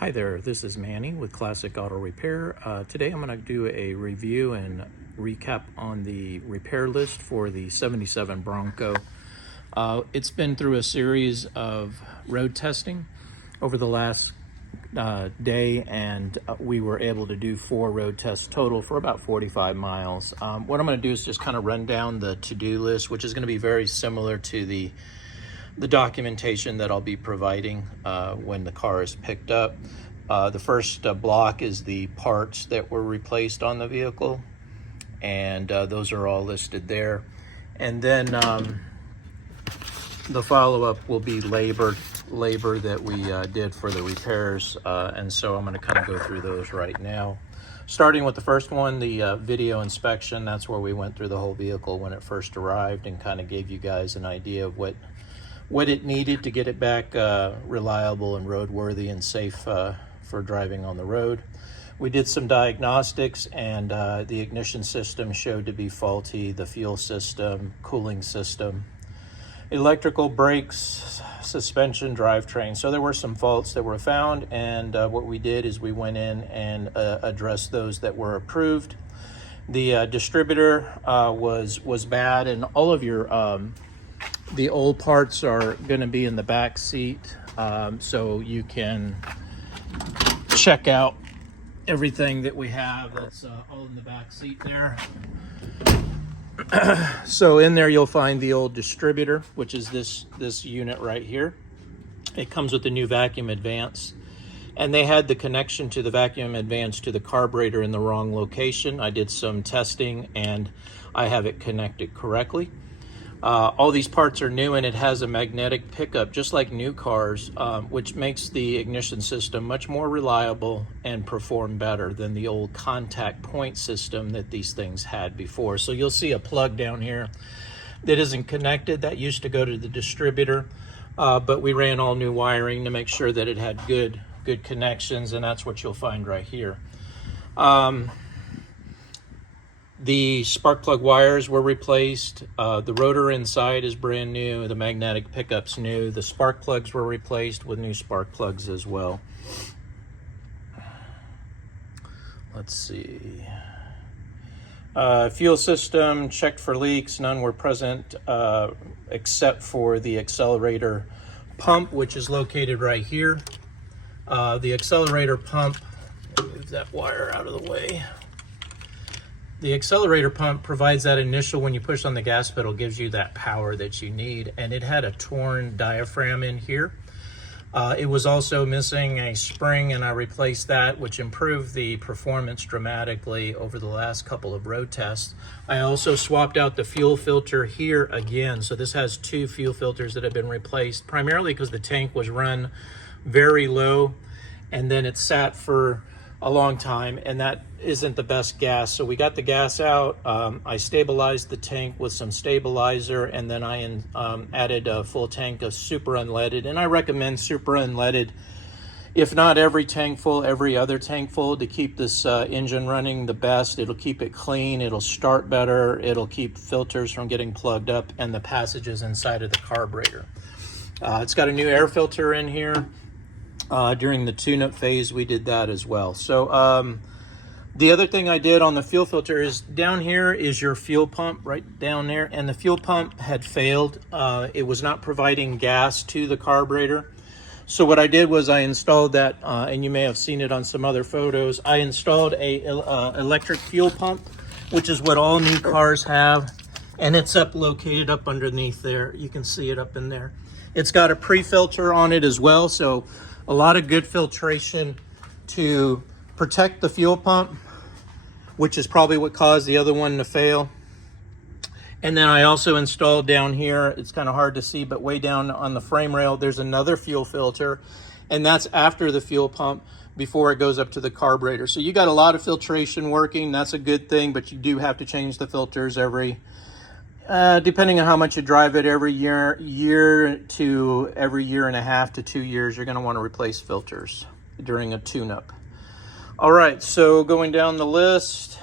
Hi there, this is Manny with Classic Auto Repair. Today I'm going to do a review and recap on the repair list for the 77 Bronco. It's been through a series of road testing over the last day, and we were able to do 4 road tests total for about 45 miles. What I'm going to do is just kind of run down the to-do list, which is going to be very similar to the documentation that I'll be providing when the car is picked up. The first block is the parts that were replaced on the vehicle, and those are all listed there. And then the follow-up will be labor that we did for the repairs, and so I'm going to kind of go through those right now. Starting with the first one, the video inspection. That's where we went through the whole vehicle when it first arrived and kind of gave you guys an idea of what it needed to get it back reliable and roadworthy and safe for driving on the road. We did some diagnostics, and the ignition system showed to be faulty, the fuel system, cooling system, electrical, brakes, suspension, drivetrain. So there were some faults that were found, and what we did is we went in and addressed those that were approved. The distributor was bad, and all of your the old parts are going to be in the back seat, so you can check out everything that we have. That's all in the back seat there. So in there you'll find the old distributor, which is this unit right here. It comes with the new vacuum advance, and they had the connection to the vacuum advance to the carburetor in the wrong location. I did some testing and I have it connected correctly. All these parts are new, and it has a magnetic pickup just like new cars, which makes the ignition system much more reliable and perform better than the old contact point system that these things had before. So you'll see a plug down here that isn't connected. That used to go to the distributor, but we ran all new wiring to make sure that it had good connections, and that's what you'll find right here. The spark plug wires were replaced. The rotor inside is brand new. The magnetic pickup's new. The spark plugs were replaced with new spark plugs as well. Let's see. Fuel system checked for leaks. None were present except for the accelerator pump, which is located right here. The accelerator pump, move that wire out of the way. The accelerator pump provides that initial, when you push on the gas pedal, gives you that power that you need, and it had a torn diaphragm in here. It was also missing a spring, and I replaced that, which improved the performance dramatically over the last couple of road tests. I also swapped out the fuel filter here again, so this has 2 fuel filters that have been replaced, primarily because the tank was run very low, and then it sat for a long time, and that isn't the best gas. So we got the gas out. I stabilized the tank with some stabilizer, and then I added a full tank of super unleaded, and I recommend super unleaded, if not every tank full, every other tank full, to keep this engine running the best. It'll keep it clean, it'll start better, it'll keep filters from getting plugged up and the passages inside of the carburetor. It's got a new air filter in here. During the tune-up phase, we did that as well. So the other thing I did on the fuel filter is, down here is your fuel pump right down there, and the fuel pump had failed. It was not providing gas to the carburetor. So what I did was I installed that, and you may have seen it on some other photos. I installed a electric fuel pump, which is what all new cars have, and it's located up underneath there. You can see it up in there. It's got a pre-filter on it as well, so a lot of good filtration to protect the fuel pump, which is probably what caused the other one to fail. And then I also installed down here, it's kind of hard to see, but way down on the frame rail, there's another fuel filter, and that's after the fuel pump before it goes up to the carburetor. So you got a lot of filtration working. That's a good thing, but you do have to change the filters every depending on how much you drive it, every year to every year and a half to 2 years, you're going to want to replace filters during a tune-up. All right, so going down the list,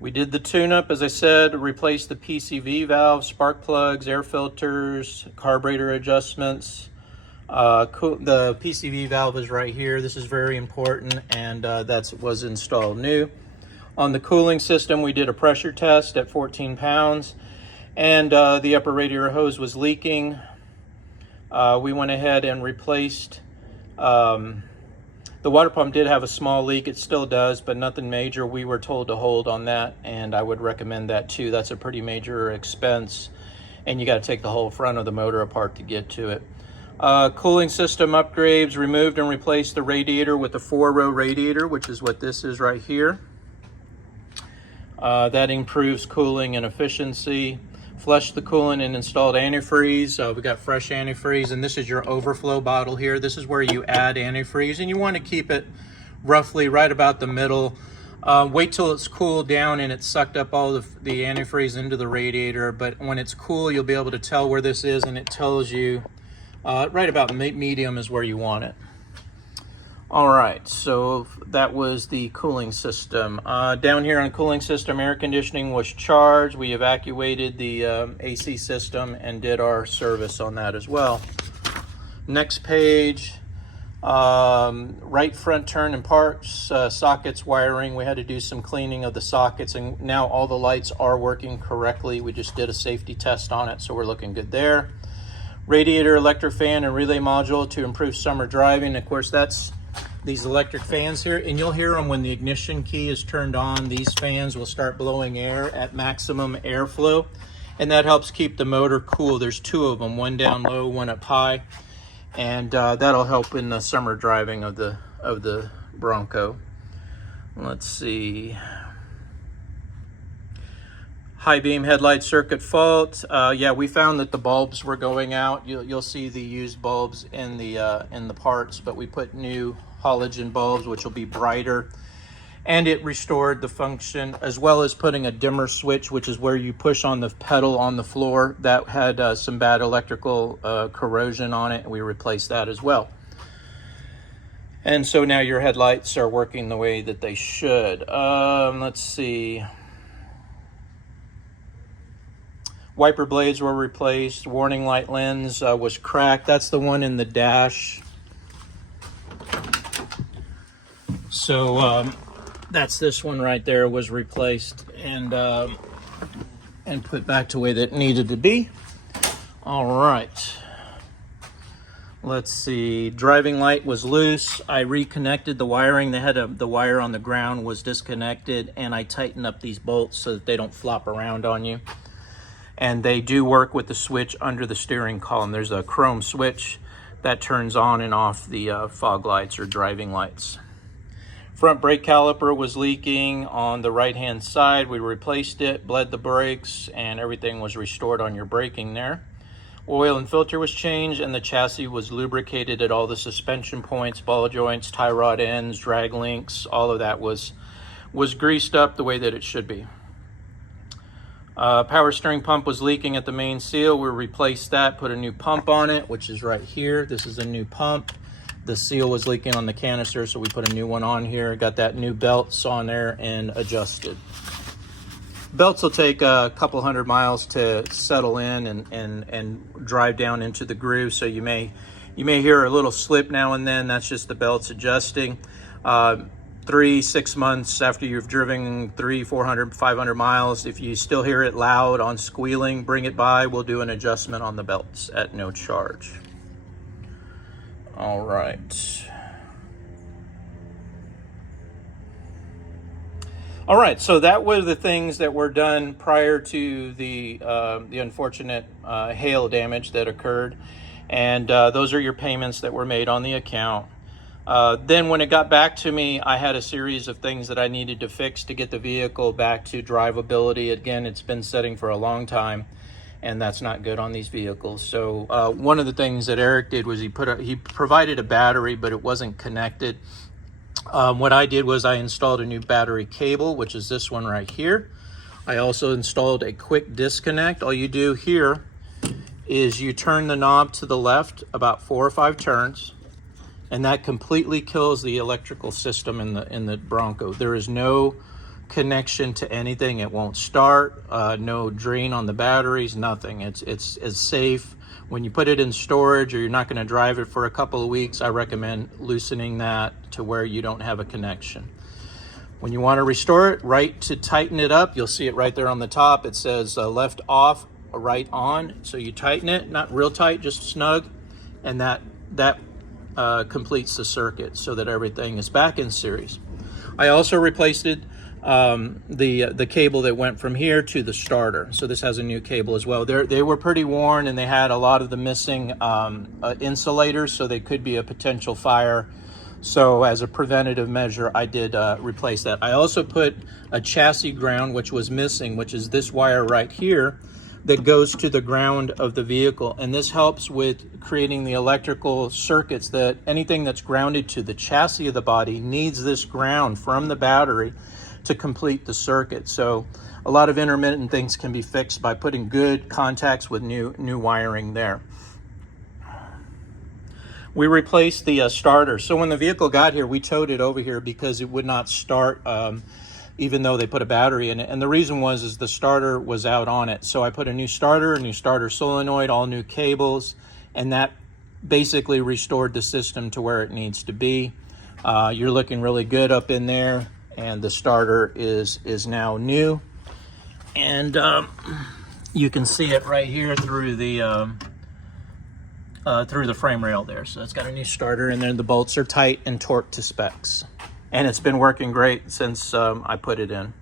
We did the tune-up, as I said, replaced the PCV valve, spark plugs, air filters, carburetor adjustments. The PCV valve is right here. This is very important, and that was installed new. On the cooling system, we did a pressure test at 14 pounds, and the upper radiator hose was leaking. We went ahead and replaced the water pump. Did have a small leak, it still does, but nothing major. We were told to hold on that, and I would recommend that too. That's a pretty major expense, and you got to take the whole front of the motor apart to get to it. Cooling system upgrades, removed and replaced the radiator with a 4-row radiator, which is what this is right here. That improves cooling and efficiency. Flushed the coolant and installed antifreeze. We got fresh antifreeze, and this is your overflow bottle here. This is where you add antifreeze, and you want to keep it roughly right about the middle. Wait till it's cooled down and it's sucked up all the antifreeze into the radiator, but when it's cool, you'll be able to tell where this is, and it tells you right about medium is where you want it. All right, so that was the cooling system. Down here on cooling system, air conditioning was charged. We evacuated the AC system and did our service on that as well. Next page, right front turn and parks, sockets wiring. We had to do some cleaning of the sockets, and now all the lights are working correctly. We just did a safety test on it, so we're looking good there. Radiator, electric fan, and relay module to improve summer driving. Of course, that's these electric fans here, and you'll hear them when the ignition key is turned on. These fans will start blowing air at maximum airflow, and that helps keep the motor cool. There's 2 of them, one down low, one up high, and that'll help in the summer driving of the Bronco. Let's see. High beam headlight circuit fault. Yeah, we found that the bulbs were going out. You'll see the used bulbs in the parts, but we put new halogen bulbs, which will be brighter, and it restored the function, as well as putting a dimmer switch, which is where you push on the pedal on the floor. That had some bad electrical corrosion on it, and we replaced that as well. And so now your headlights are working the way that they should. Let's see. Wiper blades were replaced. Warning light lens was cracked. That's the one in the dash. So that's this one right there, was replaced and put back to the way that it needed to be. All right. Let's see. Driving light was loose. I reconnected the wiring. They had the wire on the ground was disconnected, and I tightened up these bolts so that they don't flop around on you. And they do work with the switch under the steering column. There's a chrome switch that turns on and off the fog lights or driving lights. Front brake caliper was leaking on the right-hand side. We replaced it, bled the brakes, and everything was restored on your braking there. Oil and filter was changed, and the chassis was lubricated at all the suspension points, ball joints, tie rod ends, drag links. All of that was greased up the way that it should be. Power steering pump was leaking at the main seal. We replaced that, put a new pump on it, which is right here. This is a new pump. The seal was leaking on the canister, so we put a new one on here. Got that new belts on there and adjusted. Belts will take a couple hundred miles to settle in and drive down into the groove, so you may hear a little slip now and then. That's just the belts adjusting. 3-6 months after you've driven 300, 400, 500 miles, if you still hear it loud on squealing, bring it by. We'll do an adjustment on the belts at no charge. All right. All right, so that were the things that were done prior to the unfortunate hail damage that occurred, and those are your payments that were made on the account. Then when it got back to me, I had a series of things that I needed to fix to get the vehicle back to drivability. Again, it's been sitting for a long time, and that's not good on these vehicles. So one of the things that Eric did was he provided a battery, but it wasn't connected. What I did was I installed a new battery cable, which is this one right here. I also installed a quick disconnect. All you do here is you turn the knob to the left about 4 or 5 turns, and that completely kills the electrical system in the Bronco. There is no connection to anything. It won't start, no drain on the batteries, nothing. It's safe. When you put it in storage or you're not going to drive it for a couple of weeks, I recommend loosening that to where you don't have a connection. When you want to restore it, right to tighten it up, you'll see it right there on the top. It says left off, right on. So you tighten it, not real tight, just snug, and that completes the circuit so that everything is back in series. I also replaced it, the cable that went from here to the starter. So this has a new cable as well. They were pretty worn, and they had a lot of the missing insulators, so they could be a potential fire. So as a preventative measure, I did replace that. I also put a chassis ground, which was missing, which is this wire right here that goes to the ground of the vehicle. And this helps with creating the electrical circuits, that anything that's grounded to the chassis of the body needs this ground from the battery to complete the circuit. So a lot of intermittent things can be fixed by putting good contacts with new wiring there. We replaced the starter. So when the vehicle got here, we towed it over here because it would not start, even though they put a battery in it. And the reason was the starter was out on it. So I put a new starter solenoid, all new cables, and that basically restored the system to where it needs to be. You're looking really good up in there, and the starter is now new. And you can see it right here through the frame rail there. So it's got a new starter, and then the bolts are tight and torqued to specs. And it's been working great since I put it in.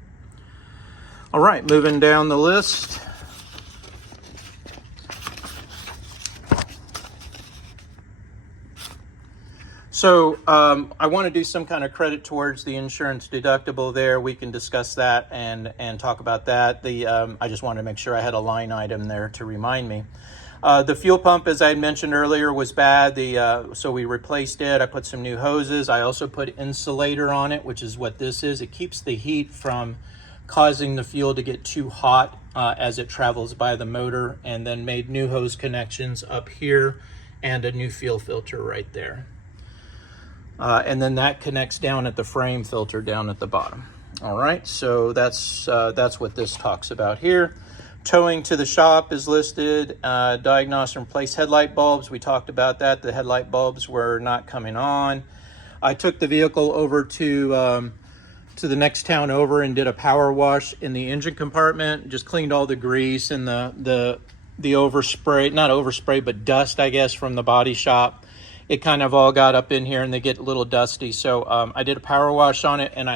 All right, moving down the list. So I want to do some kind of credit towards the insurance deductible there. We can discuss that and talk about that. I just wanted to make sure I had a line item there to remind me. The fuel pump, as I mentioned earlier, was bad. So we replaced it. I put some new hoses. I also put insulator on it, which is what this is. It keeps the heat from causing the fuel to get too hot as it travels by the motor, and then made new hose connections up here and a new fuel filter right there. And then that connects down at the frame filter down at the bottom. All right, so that's what this talks about here. Towing to the shop is listed. Diagnose and replace headlight bulbs. We talked about that. The headlight bulbs were not coming on. I took the vehicle over to the next town over and did a power wash in the engine compartment. Just cleaned all the grease and the overspray, not overspray, but dust, I guess, from the body shop. It kind of all got up in here, and they get a little dusty. So I did a power wash on it, and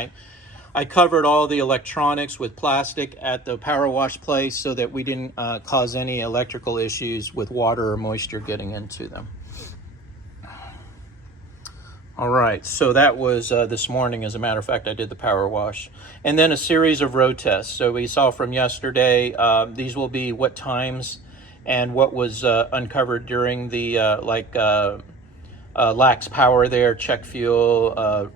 I covered all the electronics with plastic at the power wash place so that we didn't cause any electrical issues with water or moisture getting into them. All right, so that was this morning. As a matter of fact, I did the power wash. And then a series of road tests. So we saw from yesterday, these will be what times and what was uncovered during the lax power there, check fuel,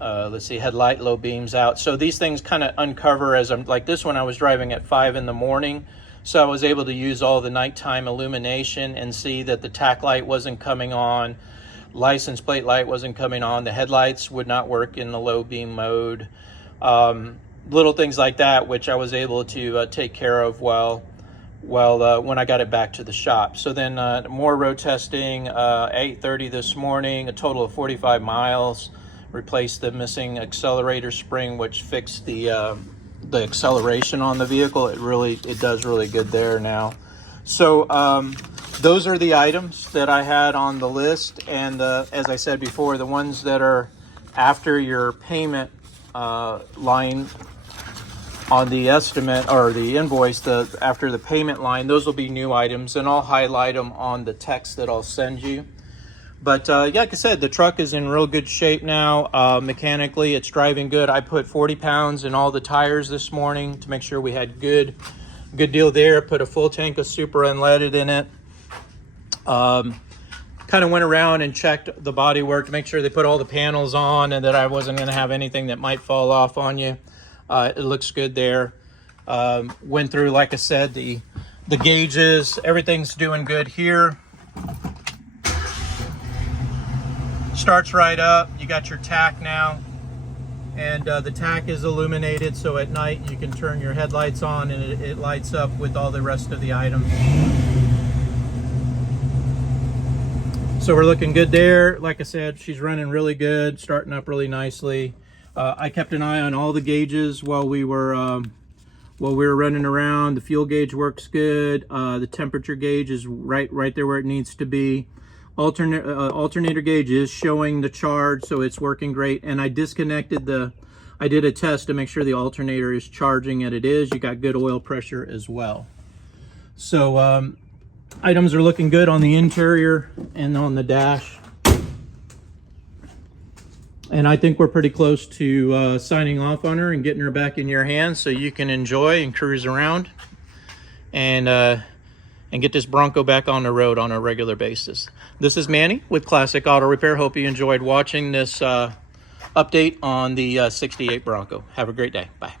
let's see, headlight, low beams out. So these things kind of uncover as I'm, like this one, I was driving at 5 in the morning. So I was able to use all the nighttime illumination and see that the tack light wasn't coming on, license plate light wasn't coming on, the headlights would not work in the low beam mode. Little things like that, which I was able to take care of when I got it back to the shop. So then more road testing, 8:30 this morning, a total of 45 miles. Replaced the missing accelerator spring, which fixed the acceleration on the vehicle. It does really good there now. So those are the items that I had on the list, and as I said before, the ones that are after your payment line on the estimate or the invoice, after the payment line, those will be new items, and I'll highlight them on the text that I'll send you. But yeah, like I said, the truck is in real good shape now. Mechanically, it's driving good. I put 40 pounds in all the tires this morning to make sure we had good deal there. Put a full tank of super unleaded in it. Kind of went around and checked the bodywork to make sure they put all the panels on and that I wasn't going to have anything that might fall off on you. It looks good there. Went through, like I said, the gauges. Everything's doing good here. Starts right up. You got your tack now. And the tack is illuminated, so at night you can turn your headlights on and it lights up with all the rest of the items. So we're looking good there. Like I said, she's running really good, starting up really nicely. I kept an eye on all the gauges while we were running around. The fuel gauge works good. The temperature gauge is right there where it needs to be. Alternator gauge is showing the charge, so it's working great. And I disconnected I did a test to make sure the alternator is charging, and it is. You got good oil pressure as well. So items are looking good on the interior and on the dash. And I think we're pretty close to signing off on her and getting her back in your hands so you can enjoy and cruise around and get this Bronco back on the road on a regular basis. This is Manny with Classic Auto Repair. Hope you enjoyed watching this update on the 68 Bronco. Have a great day. Bye.